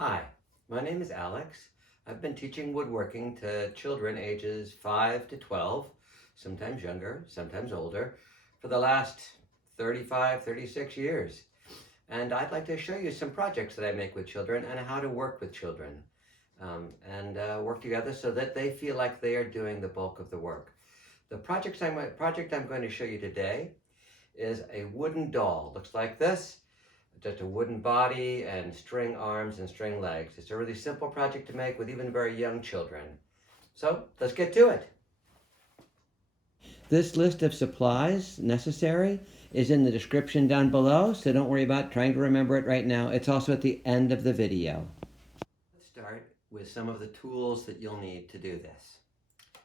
Hi, my name is Alex. I've been teaching woodworking to children ages 5 to 12, sometimes younger, sometimes older, for the last 35, 36 years. And I'd like to show you some projects that I make with children and how to work with children and work together so that they feel like they are doing the bulk of the work. The project I'm going to show you today is a wooden doll. Looks like this. Just a wooden body and string arms and string legs. It's a really simple project to make with even very young children. So let's get to it. This list of supplies necessary is in the description down below, so don't worry about trying to remember it right now. It's also at the end of the video. Let's start with some of the tools that you'll need to do this.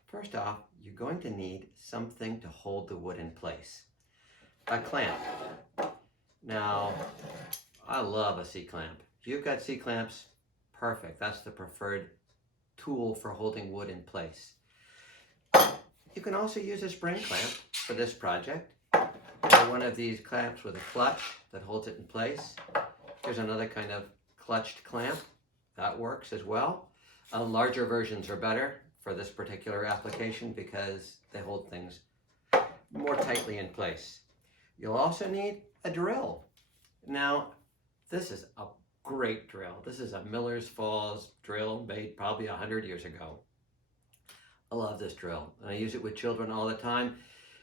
First off, you're going to need something to hold the wood in place. A clamp. Now, I love a C-clamp. If you've got C-clamps, perfect. That's the preferred tool for holding wood in place. You can also use a spring clamp for this project, or one of these clamps with a clutch that holds it in place. Here's another kind of clutched clamp. That works as well. Larger versions are better for this particular application because they hold things more tightly in place. You'll also need a drill. Now, this is a great drill. This is a Miller's Falls drill made probably 100 years ago. I love this drill, and I use it with children all the time.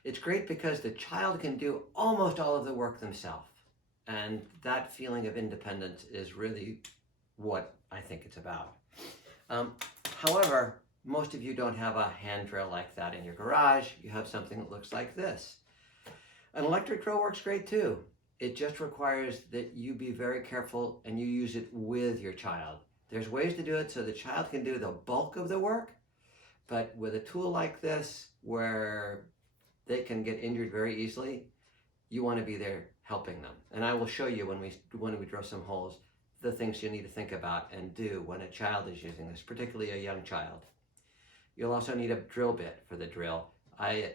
It's great because the child can do almost all of the work themselves, and that feeling of independence is really what I think it's about. However, most of you don't have a hand drill like that in your garage. You have something that looks like this. An electric drill works great too. It just requires that you be very careful and you use it with your child. There's ways to do it so the child can do the bulk of the work, but with a tool like this where they can get injured very easily, you want to be there helping them. And I will show you when we drill some holes the things you need to think about and do when a child is using this, particularly a young child. You'll also need a drill bit for the drill. I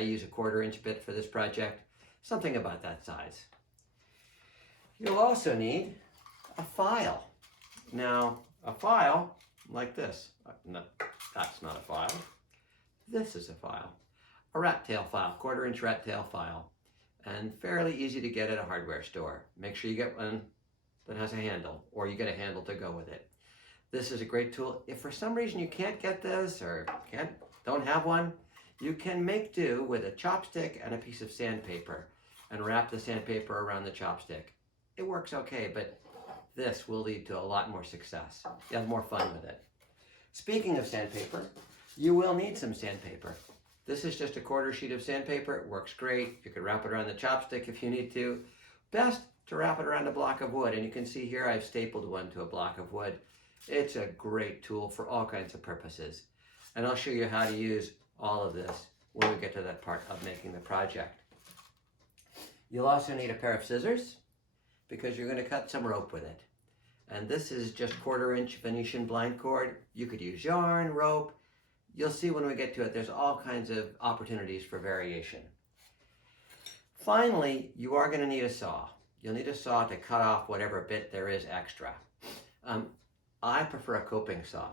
use a 1/4 inch bit for this project, something about that size. You'll also need a file. Now, a file like this. No, that's not a file. This is a file. A rat tail file, 1/4 inch rat tail file. And fairly easy to get at a hardware store. Make sure you get one that has a handle, or you get a handle to go with it. This is a great tool. If for some reason you can't get this or don't have one, you can make do with a chopstick and a piece of sandpaper and wrap the sandpaper around the chopstick. It works okay, but this will lead to a lot more success. You have more fun with it. Speaking of sandpaper, you will need some sandpaper. This is just a 1/4 sheet of sandpaper. It works great. You could wrap it around the chopstick if you need to. Best to wrap it around a block of wood. And you can see here I've stapled one to a block of wood. It's a great tool for all kinds of purposes. And I'll show you how to use all of this when we get to that part of making the project. You'll also need a pair of scissors because you're going to cut some rope with it. And this is just 1/4 inch Venetian blind cord. You could use yarn, rope. You'll see when we get to it, there's all kinds of opportunities for variation. Finally, you are going to need a saw. You'll need a saw to cut off whatever bit there is extra. I prefer a coping saw,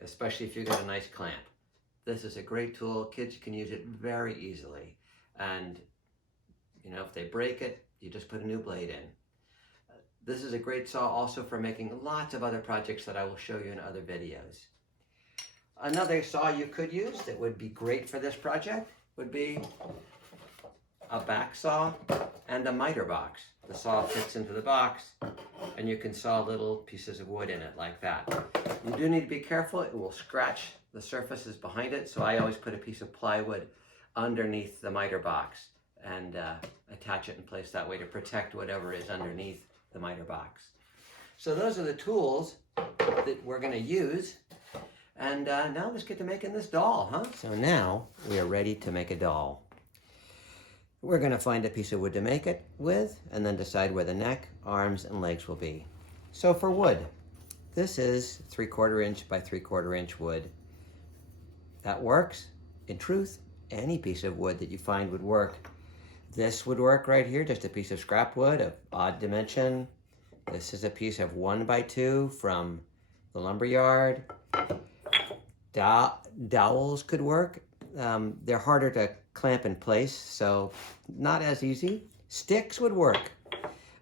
especially if you've got a nice clamp. This is a great tool. Kids can use it very easily. And, you know, if they break it, you just put a new blade in. This is a great saw also for making lots of other projects that I will show you in other videos. Another saw you could use that would be great for this project would be a back saw and a miter box. The saw fits into the box and you can saw little pieces of wood in it like that. You do need to be careful. It will scratch the surfaces behind it, so I always put a piece of plywood underneath the miter box and attach it in place that way to protect whatever is underneath the miter box. So those are the tools that we're going to use. And now let's get to making this doll, huh? So now we are ready to make a doll. We're going to find a piece of wood to make it with and then decide where the neck, arms, and legs will be. So for wood, this is 3/4 inch by 3/4 inch wood. That works. In truth, any piece of wood that you find would work. This would work right here, just a piece of scrap wood of odd dimension. This is a piece of 1x2 from the lumber yard. Dowels could work. They're harder to clamp in place, so not as easy. Sticks would work.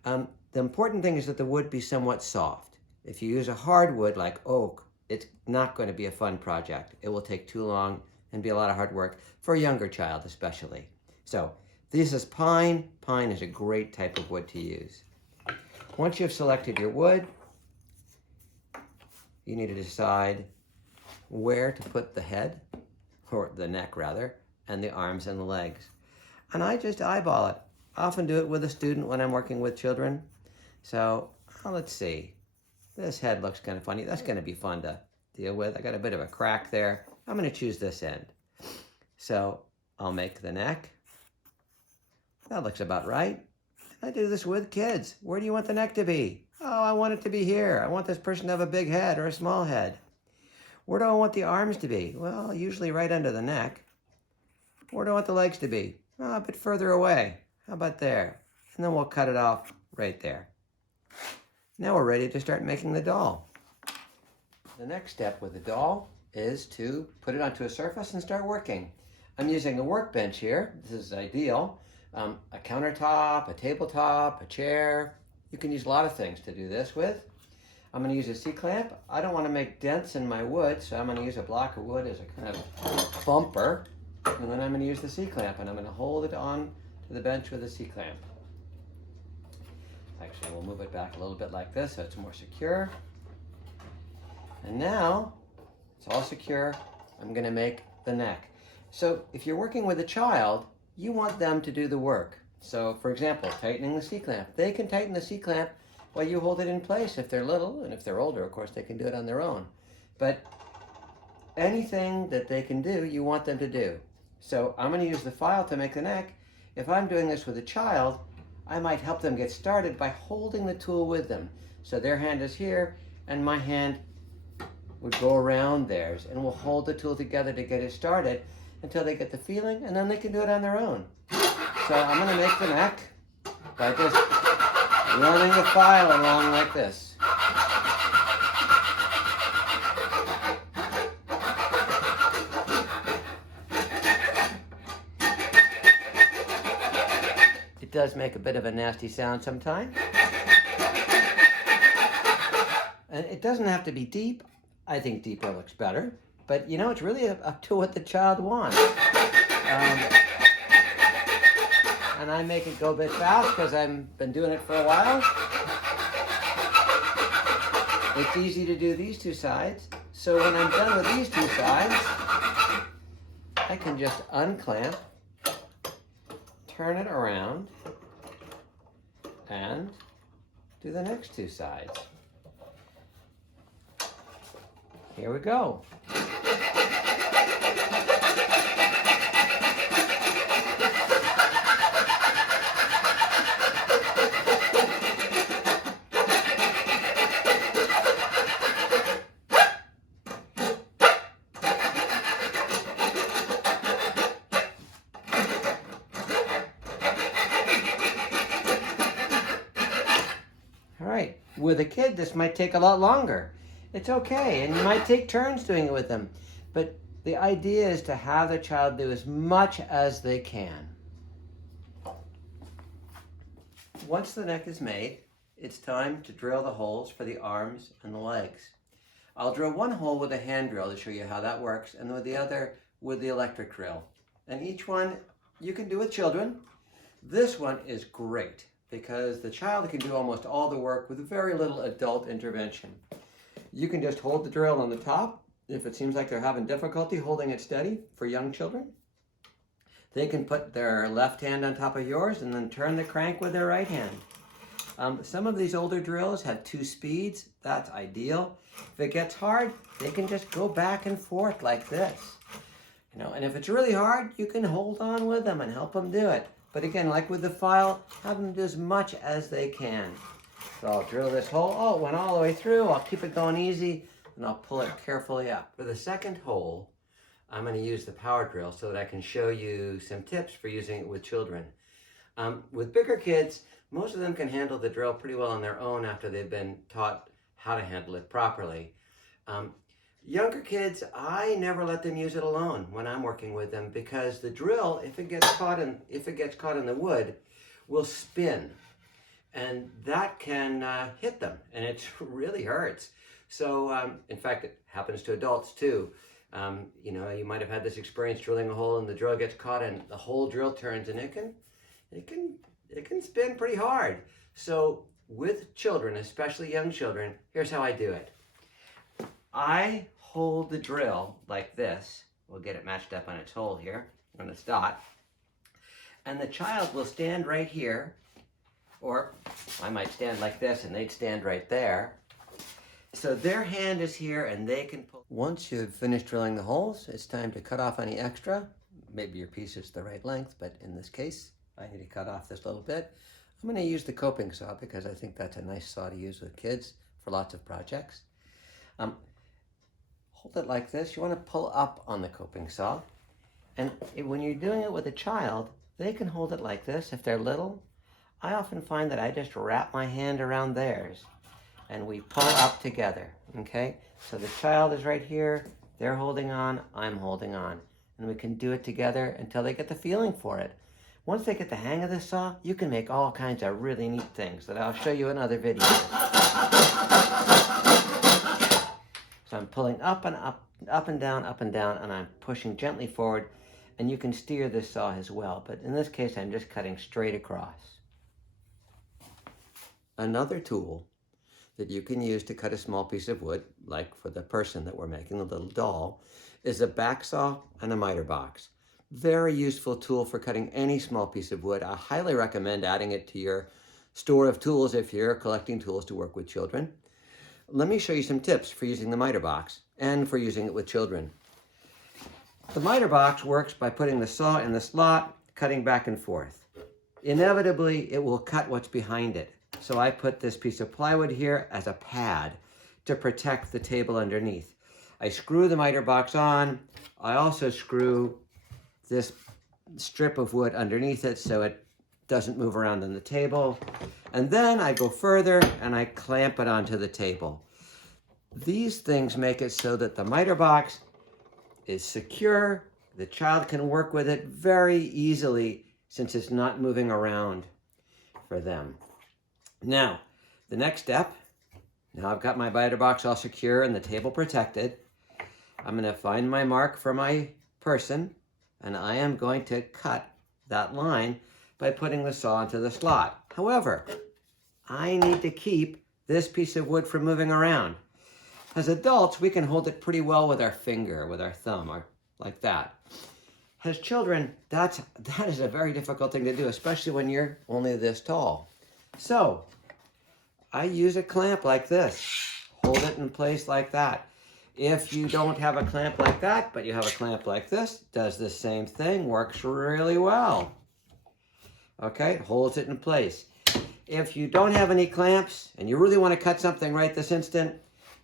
The important thing is that the wood be somewhat soft. If you use a hardwood like oak, it's not going to be a fun project. It will take too long and be a lot of hard work for a younger child especially. So this is pine. Pine is a great type of wood to use. Once you've selected your wood, you need to decide where to put the head, or the neck rather, and the arms and the legs. And I just eyeball it. I often do it with a student when I'm working with children. So let's see. This head looks kind of funny. That's going to be fun to deal with. I got a bit of a crack there. I'm going to choose this end. So I'll make the neck. That looks about right. I do this with kids. Where do you want the neck to be? Oh, I want it to be here. I want this person to have a big head or a small head. Where do I want the arms to be? Well, usually right under the neck. Where do I want the legs to be? Oh, a bit further away. How about there? And then we'll cut it off right there. Now we're ready to start making the doll. The next step with the doll is to put it onto a surface and start working. I'm using a workbench here. This is ideal. A countertop, a tabletop, a chair. You can use a lot of things to do this with. I'm going to use a C-clamp. I don't want to make dents in my wood, so I'm going to use a block of wood as a kind of bumper. And then I'm going to use the C-clamp, and I'm going to hold it on to the bench with a C-clamp. Actually, we'll move it back a little bit like this so it's more secure. And now it's all secure. I'm going to make the neck. So if you're working with a child, you want them to do the work. So for example, tightening the C-clamp. They can tighten the C-clamp while you hold it in place if they're little, and if they're older, of course, they can do it on their own. But anything that they can do, you want them to do. So I'm going to use the file to make the neck. If I'm doing this with a child, I might help them get started by holding the tool with them. So their hand is here, and my hand would go around theirs, and we'll hold the tool together to get it started until they get the feeling, and then they can do it on their own. So I'm going to make the neck by just running the file along like this. It does make a bit of a nasty sound sometimes. And it doesn't have to be deep. I think deeper looks better. But you know, it's really up to what the child wants. And I make it go a bit fast because I've been doing it for a while. It's easy to do these two sides. So when I'm done with these two sides, I can just unclamp, turn it around, and do the next two sides. Here we go. With a kid, this might take a lot longer. It's okay, and you might take turns doing it with them. But the idea is to have the child do as much as they can. Once the neck is made, it's time to drill the holes for the arms and the legs. I'll drill one hole with a hand drill to show you how that works, and with the other with the electric drill. And each one you can do with children. This one is great, because the child can do almost all the work with very little adult intervention. You can just hold the drill on the top. If it seems like they're having difficulty holding it steady for young children, they can put their left hand on top of yours and then turn the crank with their right hand. Some of these older drills have 2 speeds. That's ideal. If it gets hard, they can just go back and forth like this. You know, and if it's really hard, you can hold on with them and help them do it. But again, like with the file, have them do as much as they can. So I'll drill this hole. Oh, it went all the way through. I'll keep it going easy, and I'll pull it carefully up. For the second hole, I'm going to use the power drill so that I can show you some tips for using it with children. With bigger kids, Most of them can handle the drill pretty well on their own after they've been taught how to handle it properly. Younger kids, I never let them use it alone when I'm working with them, because the drill, if it gets caught in the wood, will spin, and that can hit them, and it really hurts. So, in fact, it happens to adults too. You might have had this experience drilling a hole and the drill gets caught and the whole drill turns, and it can spin pretty hard. So with children, especially young children, here's how I do it. I hold the drill like this. We'll get it matched up on its hole here, on its dot. And the child will stand right here, or I might stand like this and they'd stand right there. So their hand is here and they can pull. Once you've finished drilling the holes, it's time to cut off any extra. Maybe your piece is the right length, but in this case, I need to cut off this little bit. I'm going to use the coping saw because I think that's a nice saw to use with kids for lots of projects. Hold it like this. You want to pull up on the coping saw. And when you're doing it with a child, they can hold it like this if they're little. I often find that I just wrap my hand around theirs and we pull up together, okay? So the child is right here, they're holding on, I'm holding on. And we can do it together until they get the feeling for it. Once they get the hang of this saw, you can make all kinds of really neat things that I'll show you in other videos. So I'm pulling up and up, up and down, and I'm pushing gently forward, and you can steer this saw as well, but in this case, I'm just cutting straight across. Another tool that you can use to cut a small piece of wood, like for the person that we're making, the little doll, is a back saw and a miter box. Very useful tool for cutting any small piece of wood. I highly recommend adding it to your store of tools if you're collecting tools to work with children. Let me show you some tips for using the miter box and for using it with children. The miter box works by putting the saw in the slot, cutting back and forth. Inevitably, it will cut what's behind it. So I put this piece of plywood here as a pad to protect the table underneath. I screw the miter box on. I also screw this strip of wood underneath it so it doesn't move around on the table. And then I go further and I clamp it onto the table. These things make it so that the miter box is secure. The child can work with it very easily since it's not moving around for them. Now, the next step, now I've got my miter box all secure and the table protected. I'm going to find my mark for my person, and I am going to cut that line by putting the saw into the slot. However, I need to keep this piece of wood from moving around. As adults, we can hold it pretty well with our finger, with our thumb, or like that. As children, that is a very difficult thing to do, especially when you're only this tall. So, I use a clamp like this. Hold it in place like that. If you don't have a clamp like that, but you have a clamp like this, does the same thing, works really well. Okay, holds it in place. If you don't have any clamps and you really want to cut something right this instant,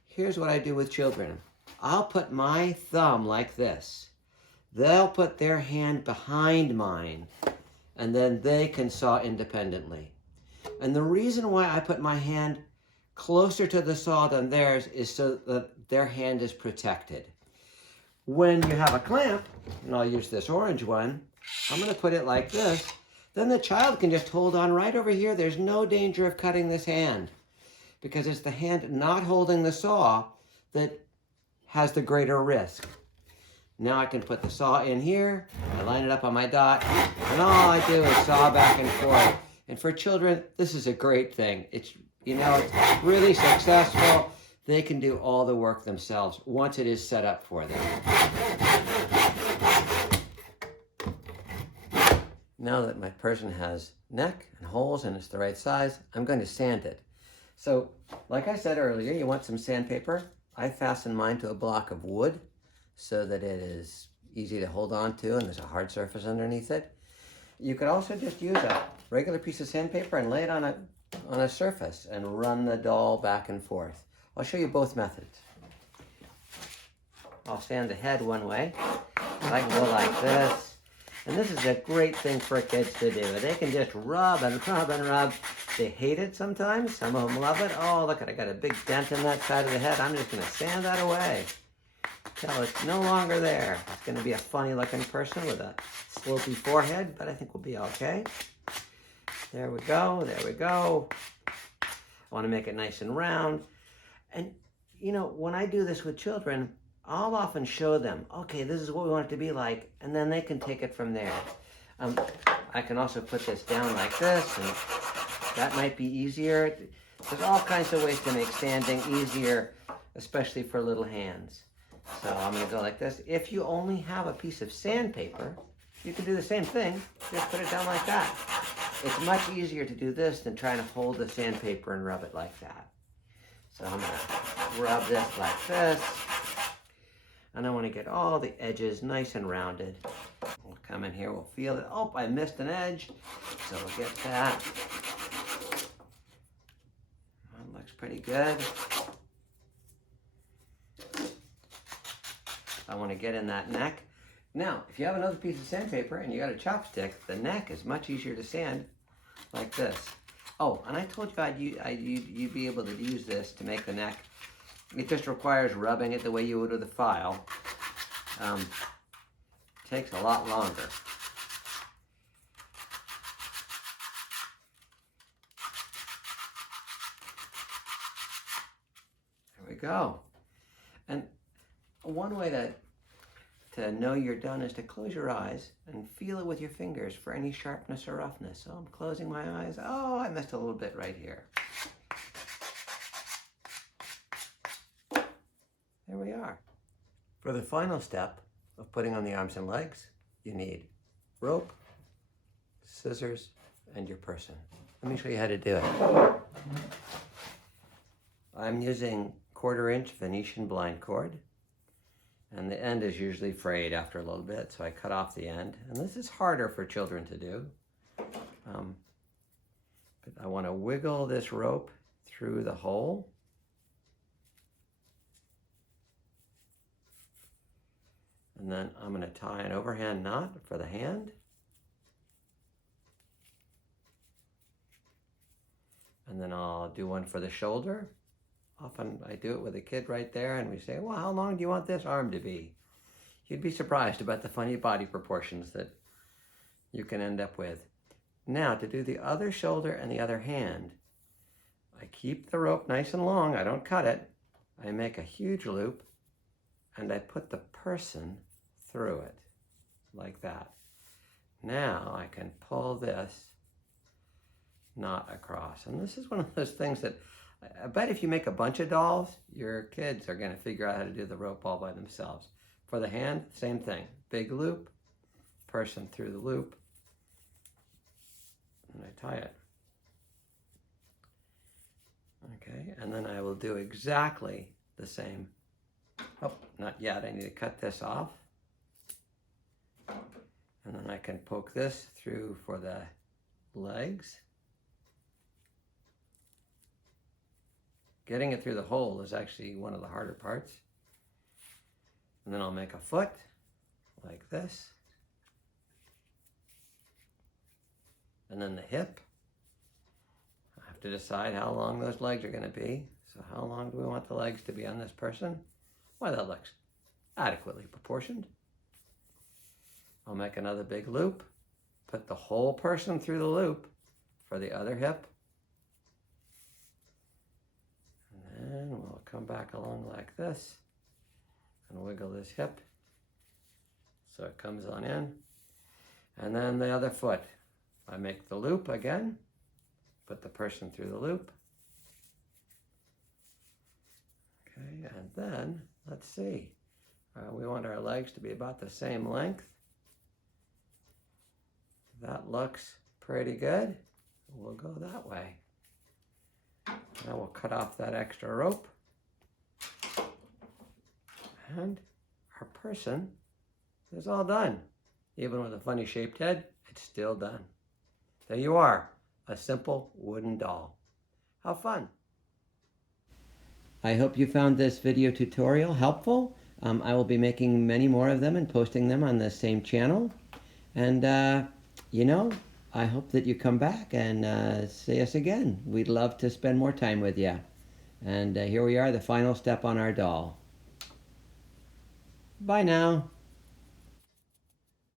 here's what I do with children. I'll put my thumb like this. They'll put their hand behind mine, and then they can saw independently. And the reason why I put my hand closer to the saw than theirs is so that their hand is protected. When you have a clamp, and I'll use this orange one, I'm going to put it like this, then the child can just hold on right over here. There's no danger of cutting this hand because it's the hand not holding the saw that has the greater risk. Now I can put the saw in here, I line it up on my dot, and all I do is saw back and forth. And for children, this is a great thing. It's really successful. They can do all the work themselves once it is set up for them. Now that my person has neck and holes and it's the right size, I'm going to sand it. So, like I said earlier, you want some sandpaper. I fasten mine to a block of wood so that it is easy to hold on to and there's a hard surface underneath it. You could also just use a regular piece of sandpaper and lay it on a surface and run the doll back and forth. I'll show you both methods. I'll sand the head one way. I can go like this. And this is a great thing for kids to do. They can just rub and rub and rub. They hate it sometimes. Some of them love it. Oh, look, I got a big dent in that side of the head. I'm just going to sand that away till it's no longer there. It's going to be a funny looking person with a slopey forehead, but I think we'll be okay. There we go. There we go. I want to make it nice and round. And, you know, when I do this with children, I'll often show them, okay, this is what we want it to be like, and then they can take it from there. I can also put this down like this, and that might be easier. There's all kinds of ways to make sanding easier, especially for little hands. So I'm going to go like this. If you only have a piece of sandpaper, you can do the same thing. Just put it down like that. It's much easier to do this than trying to hold the sandpaper and rub it like that. So I'm going to rub this like this. And I want to get all the edges nice and rounded. We'll come in here, we'll feel it. Oh, I missed an edge. So we'll get that. That looks pretty good. I want to get in that neck. Now, if you have another piece of sandpaper and you got a chopstick, the neck is much easier to sand like this. Oh, and I told you you'd be able to use this to make the neck. It just requires rubbing it the way you would with a file. Takes a lot longer. There we go. And one way to know you're done is to close your eyes and feel it with your fingers for any sharpness or roughness. So I'm closing my eyes. Oh, I missed a little bit right here. There we are. For the final step of putting on the arms and legs, you need rope, scissors, and your person. Let me show you how to do it. I'm using 1/4 inch Venetian blind cord, and the end is usually frayed after a little bit, so I cut off the end. And this is harder for children to do. But I want to wiggle this rope through the hole. And then I'm going to tie an overhand knot for the hand. And then I'll do one for the shoulder. Often I do it with a kid right there, and we say, well, how long do you want this arm to be? You'd be surprised about the funny body proportions that you can end up with. Now, to do the other shoulder and the other hand, I keep the rope nice and long. I don't cut it. I make a huge loop, and I put the person through it like that. Now I can pull this knot across. And this is one of those things that I bet if you make a bunch of dolls, your kids are going to figure out how to do the rope all by themselves. For the hand, same thing. Big loop, person through the loop, and I tie it. Okay, and then I will do exactly the same. Oh, not yet. I need to cut this off. And then I can poke this through for the legs. Getting it through the hole is actually one of the harder parts. And then I'll make a foot like this. And then the hip. I have to decide how long those legs are going to be. So how long do we want the legs to be on this person? Well, that looks adequately proportioned. I'll make another big loop, put the whole person through the loop for the other hip. And then we'll come back along like this and wiggle this hip so it comes on in. And then the other foot. I make the loop again, put the person through the loop. Okay, and then, let's see. We want our legs to be about the same length. That looks pretty good. We'll go that way. Now we'll cut off that extra rope. And our person is all done. Even with a funny shaped head, it's still done. There you are, a simple wooden doll. How fun. I hope you found this video tutorial helpful. I will be making many more of them and posting them on the same channel. And, you know, I hope that you come back and see us again. We'd love to spend more time with you. And here we are, the final step on our doll. Bye now.